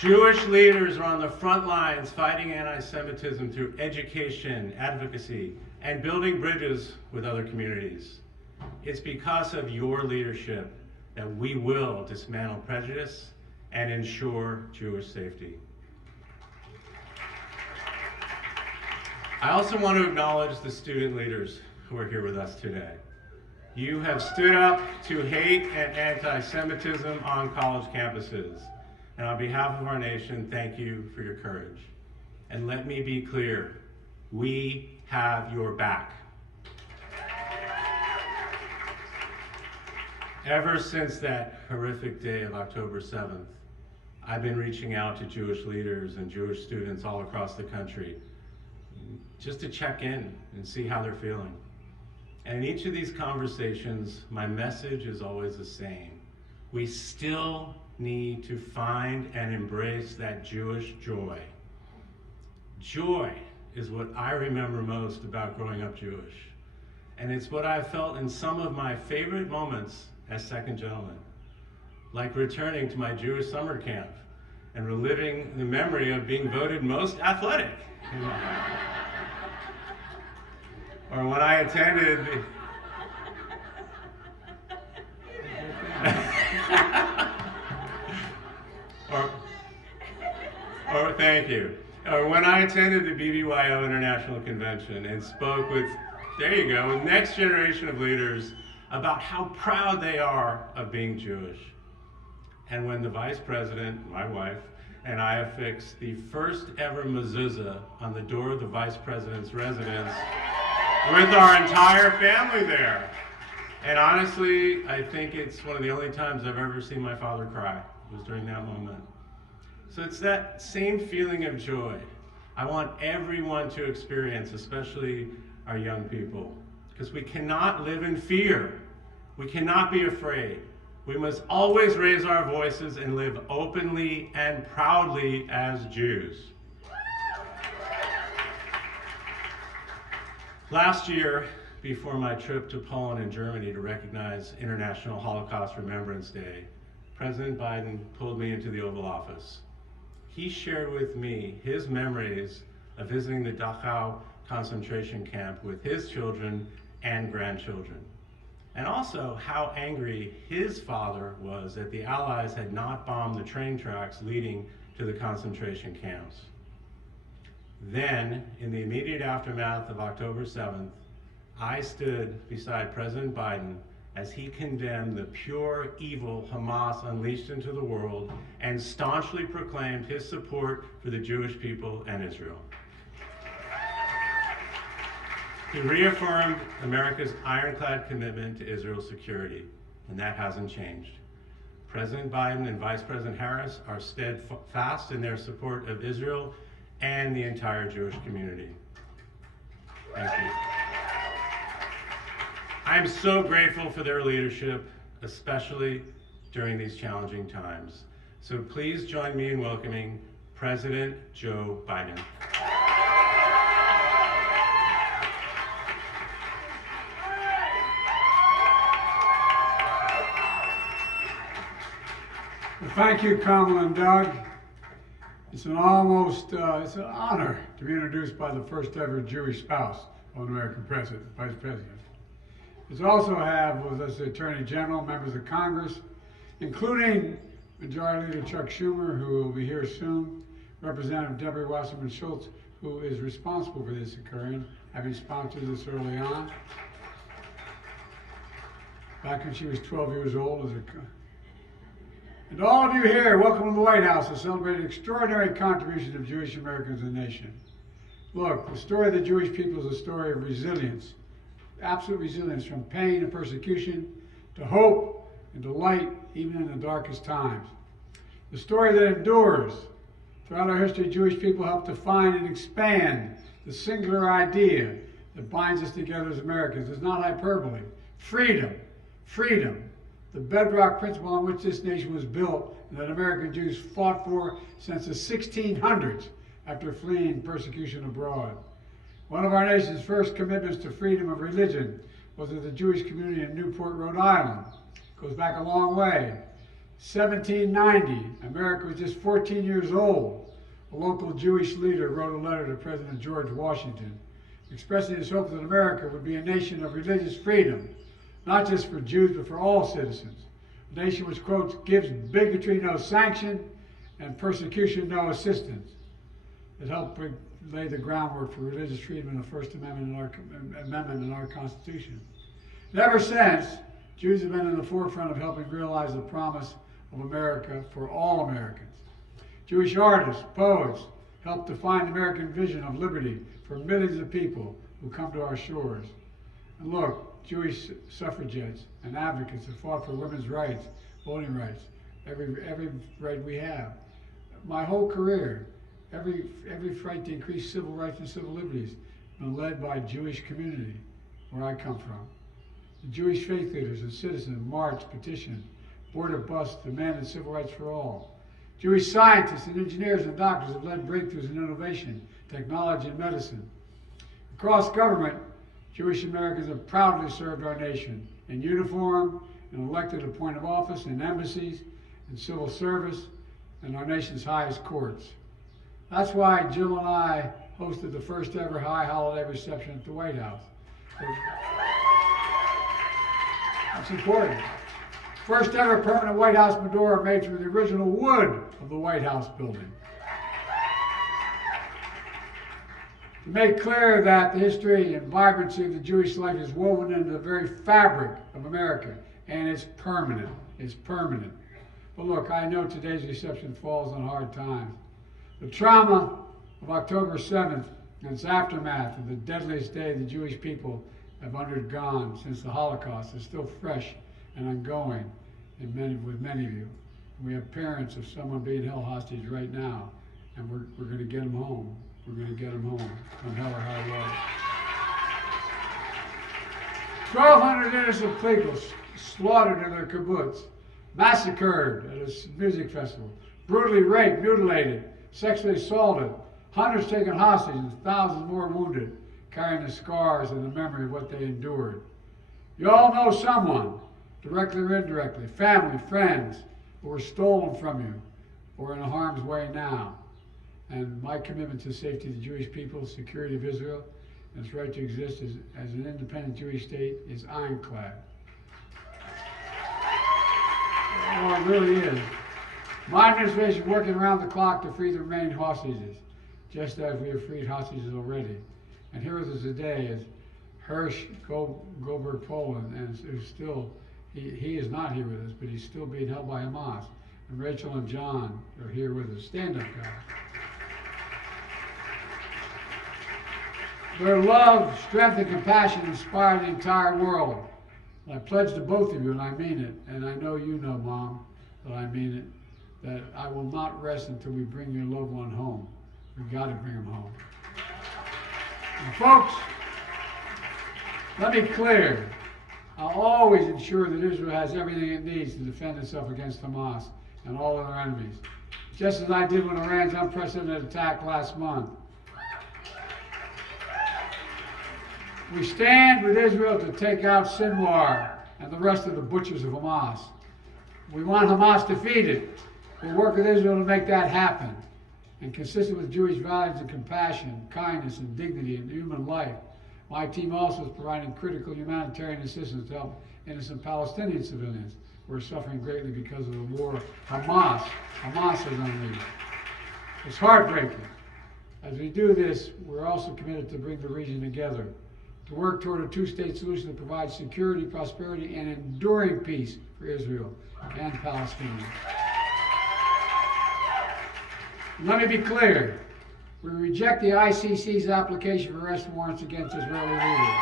Jewish leaders are on the front lines fighting anti-Semitism through education, advocacy, and building bridges with other communities. It's because of your leadership that we will dismantle prejudice and ensure Jewish safety. I also want to acknowledge the student leaders who are here with us today. You have stood up to hate and anti-Semitism on college campuses. And on behalf of our nation, thank you for your courage. And let me be clear, we have your back. Ever since that horrific day of October 7th, I've been reaching out to Jewish leaders and Jewish students all across the country just to check in and see how they're feeling. And in each of these conversations, my message is always the same. We still need to find and embrace that Jewish joy. Joy is what I remember most about growing up Jewish. And it's what I've felt in some of my favorite moments as second gentleman, like returning to my Jewish summer camp and reliving the memory of being voted most athletic. Or when I attended thank you. Or when I attended the BBYO International Convention and spoke with, there you go, with next generation of leaders about how proud they are of being Jewish. And when the Vice President, my wife, and I affixed the first ever mezuzah on the door of the Vice President's residence with our entire family there. And honestly, I think it's one of the only times I've ever seen my father cry, was during that moment. So it's that same feeling of joy I want everyone to experience, especially our young people, because we cannot live in fear. We cannot be afraid. We must always raise our voices and live openly and proudly as Jews. Last year, before my trip to Poland and Germany to recognize International Holocaust Remembrance Day, President Biden pulled me into the Oval Office. He shared with me his memories of visiting the Dachau concentration camp with his children and grandchildren, and also how angry his father was that the Allies had not bombed the train tracks leading to the concentration camps. Then, in the immediate aftermath of October 7th, I stood beside President Biden as he condemned the pure evil Hamas unleashed into the world and staunchly proclaimed his support for the Jewish people and Israel. He reaffirmed America's ironclad commitment to Israel's security, and that hasn't changed. President Biden and Vice President Harris are steadfast in their support of Israel and the entire Jewish community. Thank you. I'm so grateful for their leadership, especially during these challenging times. So please join me in welcoming President Joe Biden. Well, thank you, Kamala and Doug. It's an honor to be introduced by the first ever Jewish spouse of an American president, Vice President. We also have with us the Attorney General, members of Congress, including Majority Leader Chuck Schumer, who will be here soon, Representative Deborah Wasserman Schultz, who is responsible for this occurring, having sponsored this early on. Back when she was 12 years old. And all of you here, welcome to the White House to celebrate an extraordinary contribution of Jewish Americans in the nation. Look, the story of the Jewish people is a story of resilience. Absolute resilience, from pain and persecution to hope and to light, even in the darkest times. The story that endures. Throughout our history, Jewish people helped define and expand the singular idea that binds us together as Americans. It's not hyperbole. Freedom. Freedom. The bedrock principle on which this nation was built and that American Jews fought for since the 1600s after fleeing persecution abroad. One of our nation's first commitments to freedom of religion was with the Jewish community in Newport, Rhode Island. It goes back a long way. 1790, America was just 14 years old. A local Jewish leader wrote a letter to President George Washington, expressing his hope that America would be a nation of religious freedom, not just for Jews, but for all citizens. A nation which, quote, gives bigotry no sanction and persecution no assistance. It helped lay the groundwork for religious freedom in the First Amendment in our Constitution. And ever since, Jews have been in the forefront of helping realize the promise of America for all Americans. Jewish artists, poets, helped define the American vision of liberty for millions of people who come to our shores. And look, Jewish suffragettes and advocates have fought for women's rights, voting rights, every right we have. My whole career, every fight to increase civil rights and civil liberties has been led by Jewish community, where I come from. The Jewish faith leaders and citizens marched, petitioned, boarded bus, demanded civil rights for all. Jewish scientists and engineers and doctors have led breakthroughs in innovation, technology, and medicine. Across government, Jewish Americans have proudly served our nation in uniform and elected at point of office, in embassies, in civil service, and our nation's highest courts. That's why Jill and I hosted the first ever high holiday reception at the White House. That's important. First ever permanent White House menorah made from the original wood of the White House building. To make clear that the history and vibrancy of the Jewish life is woven into the very fabric of America, and it's permanent. It's permanent. But look, I know today's reception falls on hard times. The trauma of October 7th and its aftermath of the deadliest day the Jewish people have undergone since the Holocaust is still fresh and ongoing with many of you. We have parents of someone being held hostage right now, and we're going to get them home. We're going to get them home, come hell or high water. 1,200 innocent people slaughtered in their kibbutz, massacred at a music festival, brutally raped, mutilated, sexually assaulted, hundreds taken hostage, and thousands more wounded, carrying the scars and the memory of what they endured. You all know someone, directly or indirectly, family, friends, who were stolen from you or in harm's way now. And my commitment to the safety of the Jewish people, security of Israel, and its right to exist as an independent Jewish state is ironclad. Oh, it really is. My administration is working around the clock to free the remaining hostages, just as we have freed hostages already. And here with us today is Hirsch Goldberg Poland, and who's still, he is not here with us, but he's still being held by Hamas. And Rachel and John are here with us. Stand up, guys. Their love, strength, and compassion inspire the entire world. And I pledge to both of you, and I mean it, and I know you know, Mom, that I mean it, that I will not rest until we bring your loved one home. We've got to bring him home. And folks, let me be clear. I'll always ensure that Israel has everything it needs to defend itself against Hamas and all other enemies, just as I did when Iran's unprecedented attack last month. We stand with Israel to take out Sinwar and the rest of the butchers of Hamas. We want Hamas defeated. We'll work with Israel to make that happen. And consistent with Jewish values of compassion, kindness, and dignity in human life, my team also is providing critical humanitarian assistance to help innocent Palestinian civilians who are suffering greatly because of the war Hamas has unleashed. It's heartbreaking. As we do this, we're also committed to bring the region together, to work toward a two-state solution that provides security, prosperity, and enduring peace for Israel and Palestine. Let me be clear. We reject the ICC's application for arrest warrants against Israeli leaders.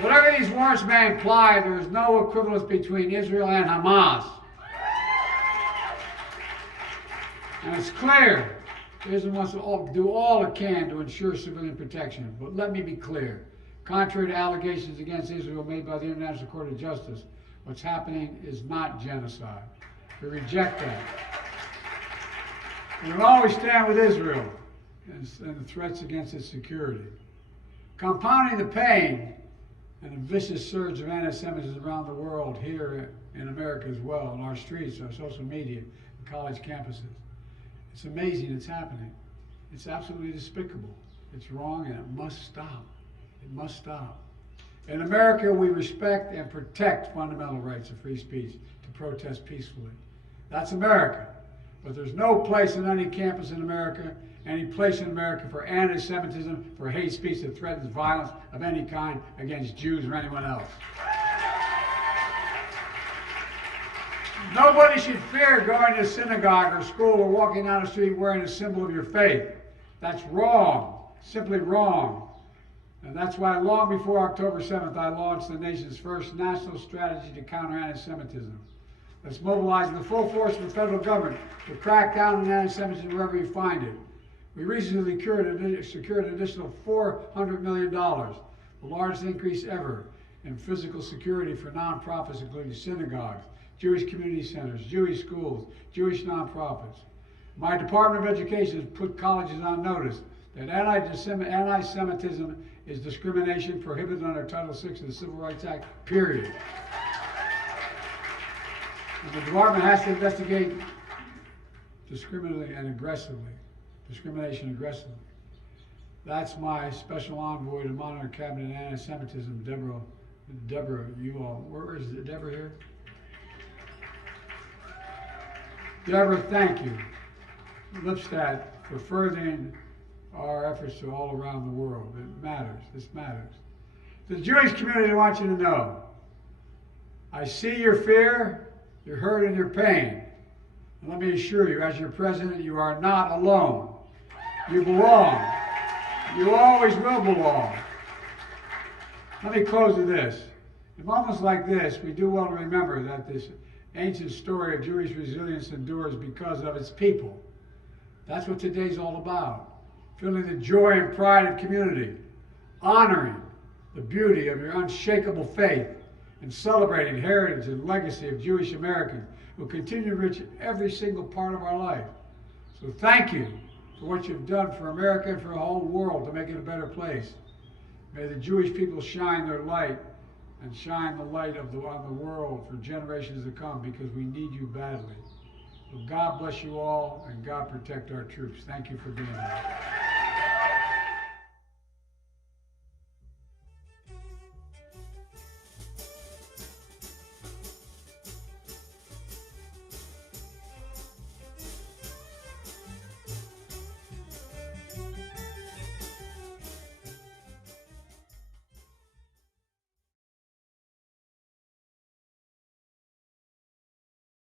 Whatever these warrants may imply, there is no equivalence between Israel and Hamas. And it's clear Israel wants to do all it can to ensure civilian protection. But let me be clear. Contrary to allegations against Israel made by the International Court of Justice, what's happening is not genocide. We reject that. We will always stand with Israel and the threats against its security. Compounding the pain and the vicious surge of anti-Semitism around the world here in America as well, on our streets, our social media, and college campuses. It's amazing it's happening. It's absolutely despicable. It's wrong and it must stop. It must stop. In America, we respect and protect fundamental rights of free speech to protest peacefully. That's America. But there's no place in any campus in America, any place in America for anti-Semitism, for hate speech that threatens violence of any kind against Jews or anyone else. Nobody should fear going to synagogue or school or walking down the street wearing a symbol of your faith. That's wrong, simply wrong. And that's why long before October 7th, I launched the nation's first national strategy to counter anti-Semitism. Let's mobilize the full force of the federal government to crack down on anti-Semitism wherever you find it. We recently secured an additional $400 million, the largest increase ever in physical security for nonprofits, including synagogues, Jewish community centers, Jewish schools, Jewish nonprofits. My Department of Education has put colleges on notice that anti-Semitism is discrimination prohibited under Title VI of the Civil Rights Act, period. And the department has to investigate discrimination aggressively. That's my special envoy to monitor cabinet and anti-Semitism, Deborah, you all. Where is Deborah here? Deborah, thank you. Lipstadt, for furthering our efforts to all around the world. It matters. This matters. The Jewish community wants you to know, I see your fear, your hurt, and your pain. And let me assure you, as your president, you are not alone. You belong. You always will belong. Let me close with this. In moments like this, we do well to remember that this ancient story of Jewish resilience endures because of its people. That's what today's all about. Feeling the joy and pride of community, honoring the beauty of your unshakable faith, and celebrating heritage and legacy of Jewish Americans who continue to enrich every single part of our life. So thank you for what you've done for America and for the whole world to make it a better place. May the Jewish people shine their light and shine the light on the world for generations to come, because we need you badly. So God bless you all, and God protect our troops. Thank you for being here.